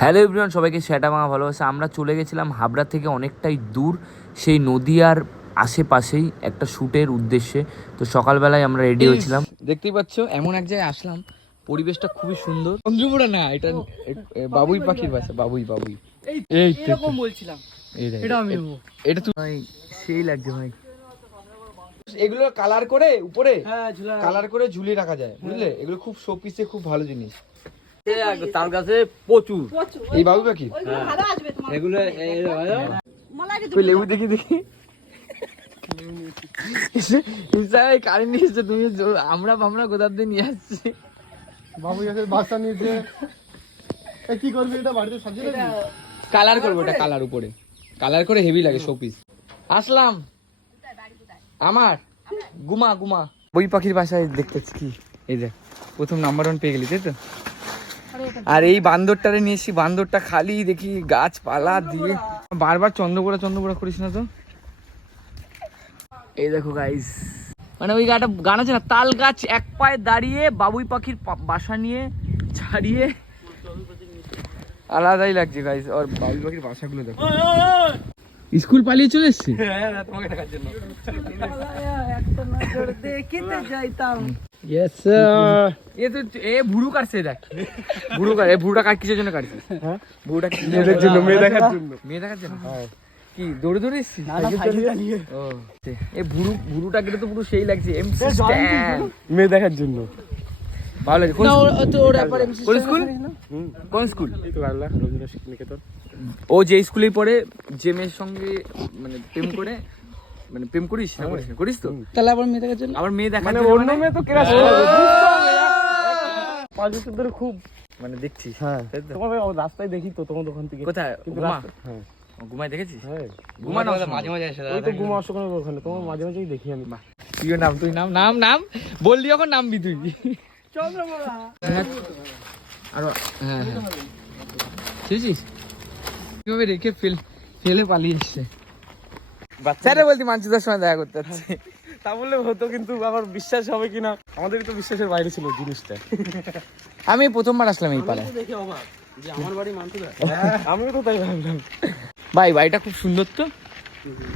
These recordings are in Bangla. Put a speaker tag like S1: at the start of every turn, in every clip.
S1: হ্যালো এভরিওয়ান সবাইকে সেটা মামা ভালোবাসা। আমরা চলে গেছিলাম হাবড়া থেকে অনেকটাই দূর সেই নদীয়ার আশেপাশেই একটা শ্যুটের উদ্দেশ্যে। তো সকালবেলায় আমরা রেডি হয়েছিলাম। দেখতেই পাচ্ছ এমন এক জায়গায় আসলাম পরিবেশটা খুবই সুন্দর। চন্দ্রপুরা না এটা বাবুই পাখির বাসা বাবুই বাবুই। এই তো,
S2: এরকম বলছিলাম। এটা আমি।
S1: এটা তুই ভাই সেই লাগছে ভাই। এগুলো কালার করে উপরে?
S2: হ্যাঁ ঝুলা
S1: কালার করে ঝুলিয়ে রাখা যায় বুঝলে? এগুলো খুব শোপিসে খুব ভালো জিনিস।
S3: তার কাছে প্রচুর।
S1: এই পাখি
S4: আসবে তোমার।
S3: এগুলো
S1: লেবু দেখি দেখি। কারেন্ট নিয়ে এসছে তুমি আমরা আমরা কোথার দিয়ে নিয়ে আসছি?
S2: বাবু কাছে বাচ্চা নিয়েছে। কি করবি? এটা বাড়িতে সাজিয়ে
S1: কালার করব এটা কালার উপরে। কালার করে হেভি লাগে শোপিস আসলাম। আমার? গুমা গুমা। বই পাখির বাসায় দেখতেছি কি এই দেখ প্রথম নাম্বার ওয়ান পেয়ে গেলি তাই তো? আর এই বান্দরটারে নিয়ে এসছি, বান্দরটা খালি দেখি গাছপালা দিয়ে। বারবার চন্দ্রপোড়া চন্দ্রপোড়া করিস না তো। এই দেখো গাইস মানে ওই গাটা গান আছে না, তাল গাছ এক পায়ে দাঁড়িয়ে, বাবুই পাখির বাসা নিয়ে ছাড়িয়ে। আলাদাই লাগছে গাইস আর বাবুই পাখির বাসাগুলো দেখো। স্কুল পালিয়ে চলে এসছি? হ্যাঁ মেয়েদের জন্য মেয়ে দেখার জন্য। মেয়ে দেখার জন্য? কি দৌড়ে এ ভুরু ভুরুটা কেটে তো পুরো সেই লাগছে
S2: মেয়ে দেখার জন্য।
S1: ভালো কোন স্কুল? কোন স্কুল? স্কুল? ও যে স্কুলেই পড়ে যে মেয়ের সঙ্গে মানে প্রেম করে মানে প্রেম করিস? না করিস? করিস তো?
S4: তাহলে আবার মেয়ে দেখার জন্য?
S1: আবার মেয়ে দেখা
S2: মানে অন্য মেয়ে তো কেরা পাঁচ বছর ধরে খুব
S1: মানে দেখছিস।
S2: হ্যাঁ।
S1: তাই
S2: তোমার রাস্তায় দেখি তো তোমার দোকান থেকে।
S1: কোথায়?
S2: কিন্তু হ্যাঁ।
S1: ঘুমায় দেখেছিস?
S2: হ্যাঁ।
S1: ঘুমানো
S3: মাঝে মাঝে আসে
S2: ওই তো ঘুমা অশোক ওখানে তোমার মাঝে মাঝেই দেখি আমি।
S1: নাম তুই নাম নাম নাম? বললি যখন নামবি তুই। হ্যাঁ, আরও হ্যাঁ হ্যাঁ। বুঝেছিস কীভাবে রেখে ফেল ফেলে পালিয়ে এসছে? স্যারে বলতি মানসিকতার সময় দেখা করতে যাচ্ছে।
S2: তা বললে হতো কিন্তু আবার বিশ্বাস হবে কিনা? আমাদেরই তো বিশ্বাসের বাইরে ছিল জিনিসটা।
S1: আমি প্রথমবার আসলাম এই পাড়ায়।
S3: দেখে অবাক যে আমার বাড়ি মানতে
S2: আমিও তো তাই ভাবলাম।
S1: ভাই বাড়িটা খুব সুন্দর তো?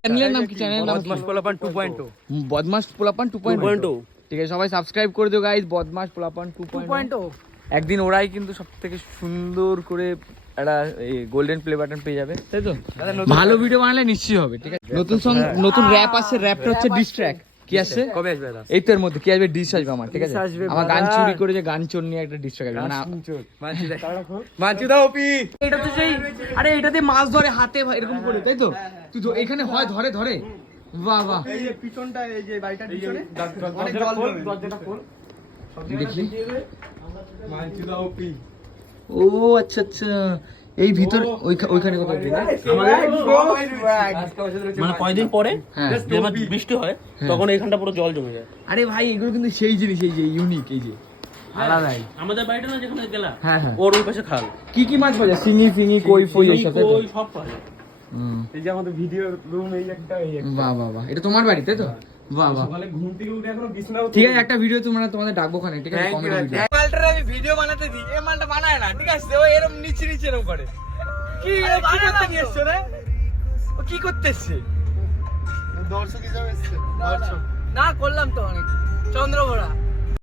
S1: চ্যানেলের নাম কি? চ্যানেলের নাম
S3: বদমাস পোলাপান টু পয়েন্ট টু।
S1: বদমাস পোলাপান টু পয়েন্ট
S3: পয়েন্ট
S1: ঠিক আছে সবাই সাবস্ক্রাইব করে দিও গাইস বদমাস পোলাপান টু পয়েন্ট একদিন ওরাই কিন্তু সব থেকে সুন্দর করে একটা গোল্ডেন প্লে বাটন পেয়ে যাবে। তাই তো? ভালো ভিডিও বানালে নিশ্চয়ই হবে ঠিক আছে? নতুন সং নতুন র্যাপ আছে র্যাপটা হচ্ছে ডিস্ট্র্যাক কি আসছে
S3: কবে আসবে
S1: এই তো এর মধ্যে কি আসবে? ডিস আসবে আমার ঠিক আছে? আমার গান চুরি করে যে গান চোর নিয়ে একটা ডিস্ট্র্যাক আসবে মানে
S3: মানছি দাও পি
S1: এটা তো সেই আরে এটাতে মাছ ধরে হাতে এরকম করে তাই তো? তুই তো এখানে হয় ধরে ধরে। বাহ বাহ।
S2: এই যে পিছনটা এই যে বাড়িটার পিছনে অনেক জল দরজাটা খোল।
S1: দেখলি
S2: মানছি দাও
S1: ও আচ্ছা আচ্ছা। এই ভিতর ওইখানে
S3: মানে কয়দিন পরে?
S1: হ্যাঁ।
S3: বৃষ্টি হয় তখন এখানটা পুরো জল জমে যায়।
S1: আরে ভাই এগুলো কিন্তু সেই জিনিস এই যে ইউনিক এই যে। আলাদাই।
S3: আমাদের বাড়িটা না যেখানে গেলা
S1: হ্যাঁ হ্যাঁ।
S3: ওর ওই পাশে খাল।
S1: কি কি মাছ পাওয়া যায়? শিঙি ফিঙি কই ফই
S3: সব পাওয়া যায়।
S2: এই যে আমাদের ভিডিও রুম এই একটা এই একটা।
S1: বাহ বাহ বাহ। এটা তোমার বাড়ি তাই তো? বাহ বাহ।
S2: সকালে ঘুম থেকে উঠে এখনও বিছনাও
S1: ঠিক আছে একটা ভিডিও তোমরা তোমাদের ডাকবো খানে ঠিক আছে? কমেডি ভিডিও মালটার আমি ভিডিও বানাতে দিই এই মালটা বানায় না ঠিক আছে? ও এরকম নিচে নিচে এরকম করে। কি কি করতে নিয়ে এসছো রে? ও কি করতে এসছে
S2: দর্শক হিসাবে এসছে দর্শক।
S4: না করলাম তো অনেক। চন্দ্রভরা।